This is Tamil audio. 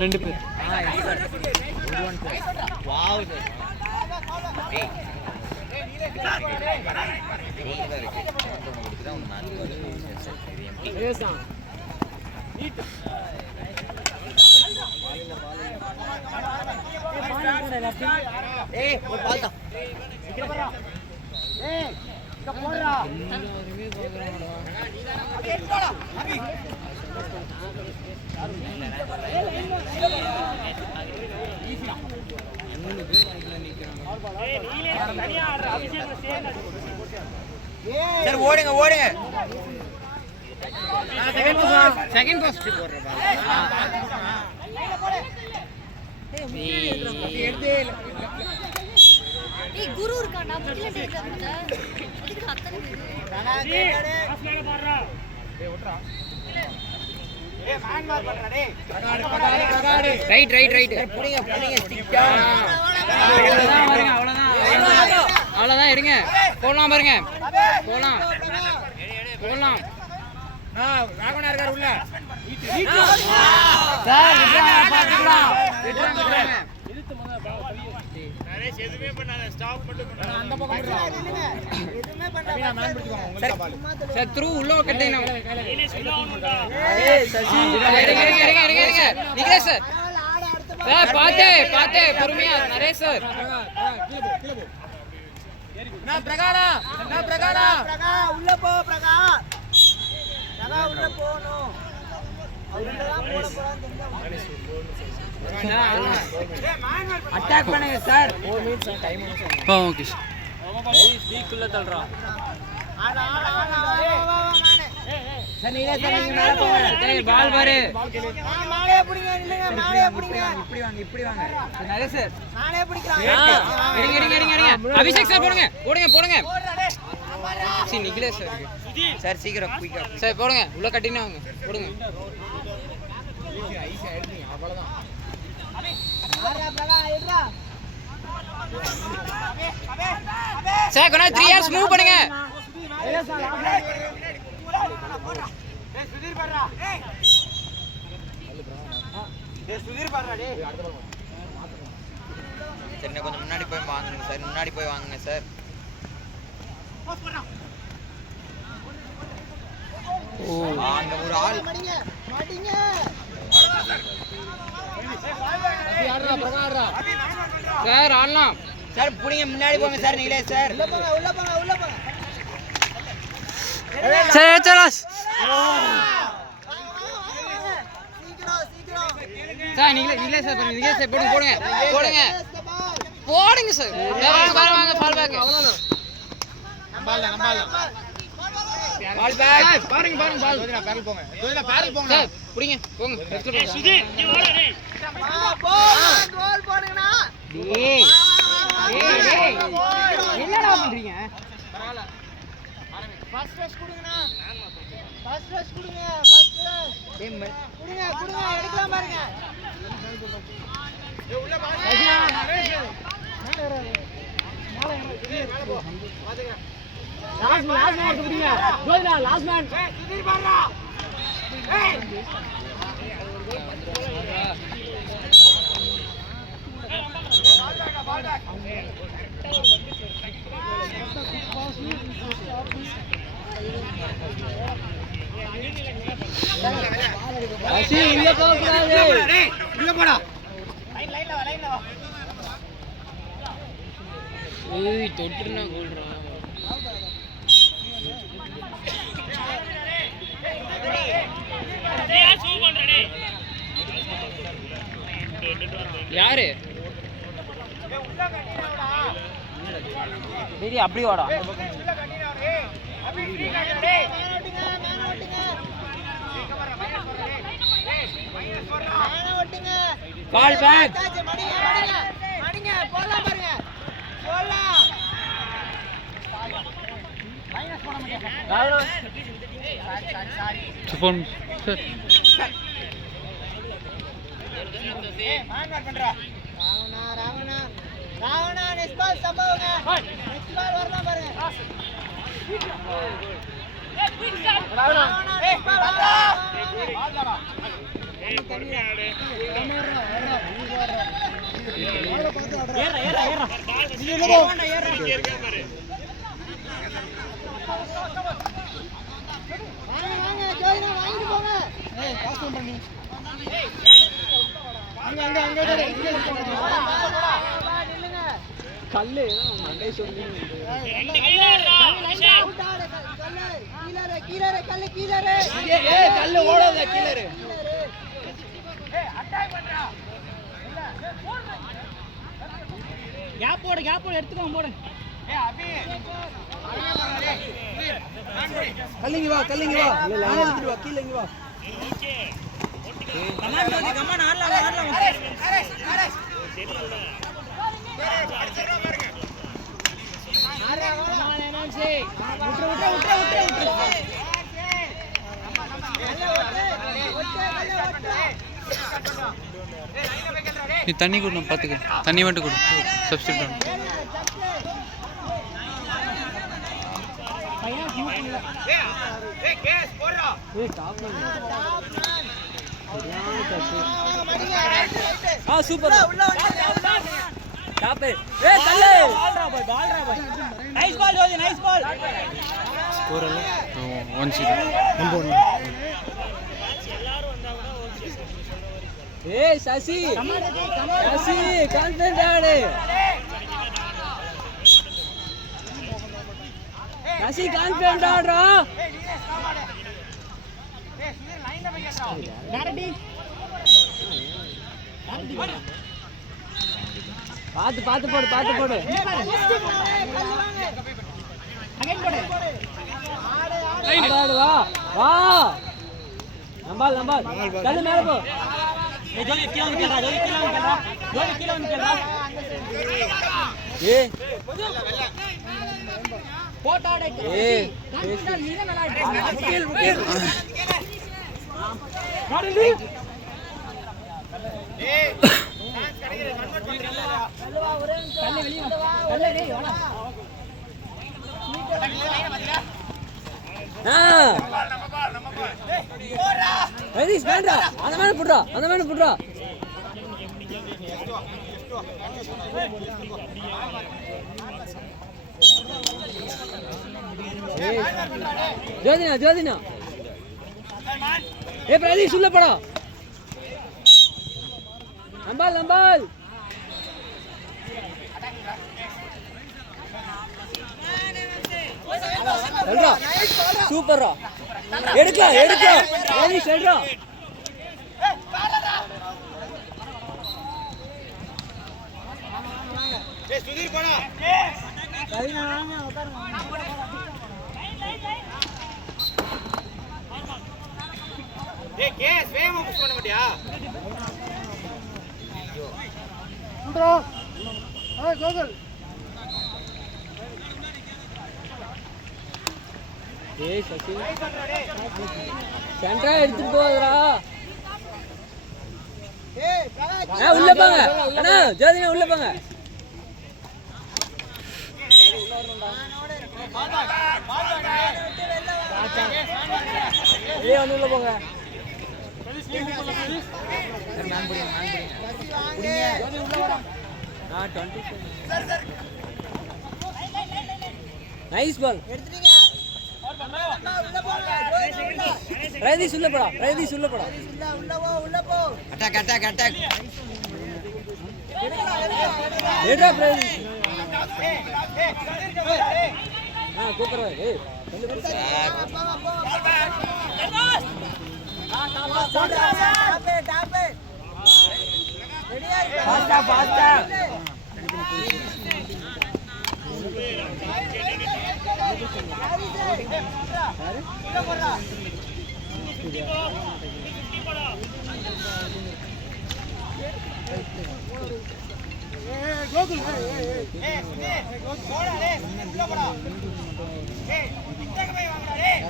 2 பேர். Wow sir. ஏய். ஏய் ஒரு பால் தான். ஏய் இங்க போறா. சார் ஓடுங்க ஓடுங்க. செகண்ட் போஸ்ட் போடுற பால். ஏய் குரு இருக்காடா புரியல டேக்கறத. இதுக்கு அத்தனை பாடுறா. டேய் ஓட்றா. ஏய் மேன் மார் பண்றா டேய். Right right right. புடிங்க புடிங்க ஸ்டிக்கா. அவ்வளவுதான் எடுங்க. போலாம் பாருங்க. போலாம். போலாம். ராகவனா இருக்காரு உள்ள. சார் விட்றாங்க பாத்துக்கலாம். விட்றாங்க. நரேஷ் எதுமே பண்ணாத ஸ்டாப் மட்டும் பண்ணு. அந்த பக்கம் நில்லுங்க. எதுமே பண்ணாத மேன் பிடிச்சுவாங்க உங்களுக்கு பால். சார் த்ரூ உள்ள கட்டினா. நீனே சொல்லணும்டா. ஏய் சசி இருங்க. நிகரே சார். சார் பாத்து பொறுமையா நரேஷ் சார். நான் பிரகாடா உள்ள போ பிரகா உள்ள போணும். அட்டாக் பண்ணுங்க சார். 4 மினிட்ஸ் டைம் ஆ ஓகே சார். ஸ்பீக்குள்ள தள்ளுறா. ஆடா சார் நீங்க மேல போங்க. டேய் பால் பாரு. மாலைய புடிங்க இல்லங்க மாலைய புடிங்க. இப்படி வாங்க. நரேஷ் சார். நானே பிடிக்கிறேன். எடுங்க. அபிஷேக் சார் போடுங்க. சீ நிகழே சார். சார் சீக்கிரம் குயிக்கா. சார் போடுங்க. உள்ள கட்டினா வாங்க. போடுங்க. ஐஸ் ஆயிடுங்க. அவ்வளவுதான். ஆறா பிரகா எடுடா. சார் கொஞ்சம் 3 இயர்ஸ் மூவ் பண்ணுங்க. சுதீர் பாடுறா. சுதீர் பாடுறா டேய். சரி கொஞ்சம் முன்னாடி போய் வாங்குங்க சார். ஓ அங்க ஒரு ஆள் மாட்டீங்க. சார் ஆடலாம். சார் புடிங்க முன்னாடி போங்க சார் நீங்களே சார். உள்ள போங்க. சார் சலாஸ். சீக்கிரம். சார் நீங்களே சார் போடுங்க. போடுங்க சார். வாங்க பால் பேக். பால் பேக். பாருங்க பால். பேரல் போங்க. சார் புடிங்க போங்க. சுதீர் நீ ஓடு டேய். கோல் போடுங்கடா. டேய். என்னடா பண்றீங்க? பரவாயில்லை. ஃபர்ஸ்ட் ரஷ் கொடுங்கண்ணா. கொடுங்க. எடுக்கலாம் பாருங்க. உள்ள பாருங்க. லாஸ்ட் மேன் குடிங்க. கோயிலா லாஸ்ட் மேன். சுதீர் பாடுறா. ஏய் உள்ள போடா. லைன்ல வா. ஏய் தொட்டுறனா கோல்றா. டேய் சூ பண்றா டேய். யாரு? உள்ள கட்டினடா. டேய் அப்படி வாடா. உள்ள கட்டினடா டேய். அப்படி கட்டினடா டேய். மேன ஓட்டுங்க. மைனஸ் போடுங்க. பால் பேக். மடிங்க போலாம் பாருங்க. போலாம். மைனஸ் போட முடியாது. சுப்பன் சார். மான்வர் பண்றா. ராவணா நெக்ஸ்ட் பால் சம்பவங்க. நெக்ஸ்ட் பால் வரலாம் பாருங்க. ராவணா நெக்ஸ்ட் பால் வரலாம். கல்லு மண்டை சொல்லி கல்லு ஓடாத கீழே கேப் போடு எடுத்துக்கோ போடு கல்லிங்க வா நானே எடுத்துட்டு வா கீழே இங்க வா கமான் ஆடலாம் நீ தண்ணி கொடு பார்த்துக்க தண்ணி மட்டும் கொடு சப்ஸ்டியூட் பண்ணு சூப்பர் டாப் ஏய் தள்ளு பால் ரா பாய் நைஸ் பால் ஜோதி நைஸ் பால் ஸ்கோர் அல்ல 1-0 நம்பர் 1 ஏய் சசி கான்ஃபிடன்ட் ஆடு சசி கான்ஃபிடன்ட் ஆடுறா ஏய் சுதீர் லைன்ல போய் கேட்றா டாடி பாத்து போடு அகைன் போடு ஆடு வா நம்பால் கல்லு மேல போ ஏய் ஜோதி கீழ வந்து கேளடா ஏய் போட்டாடே ஏய் நீங்க நல்லா ஆடு முக்கில் மாடலி ஏய் டான்ஸ் கரெக்ட் கன்வர்ட் பண்ணிடல கல்லுவா ஒரே நிமிஷம் கல்ல வெளிய வா கல்ல டேய் வாடா லைன பாத்தியா நம்ம பால் போடா ரெடி ஸ்பேண்டா அந்த மேல புடுறா ஜோதினா ஏய் பிரதீஷ் உள்ள போடா நம்பால் சொல்றா சூப்பர்ரா எடுக்க பிரதீஷ் எடுறா ஏய் சுதீர் போடா கவினா வாங்க உட்காருங்க ஏய் கேஸ் வேகமா புஷ் பண்ண மாட்டியா ப்ரோ ஏய் கோகுல் ஏய் சசி சென்டரா எடுத்துட்டு போறடா ஏய் பிரகாஷ் உள்ள போங்க அண்ணா ஜோதினா உள்ள போங்க ஏய் உள்ள போங்க நைஸ் பால் எடுத்துட்டீங்க பிரதீஷ் உள்ள போடா உள்ள போ அட்டாக் ஏடா பிரதீஷ் கூப்பர் ஏய் பாஸ்டா கோகுல் போடா டேய் உள்ள போடா ஏய் இங்க போய் வாங்கடா டேய்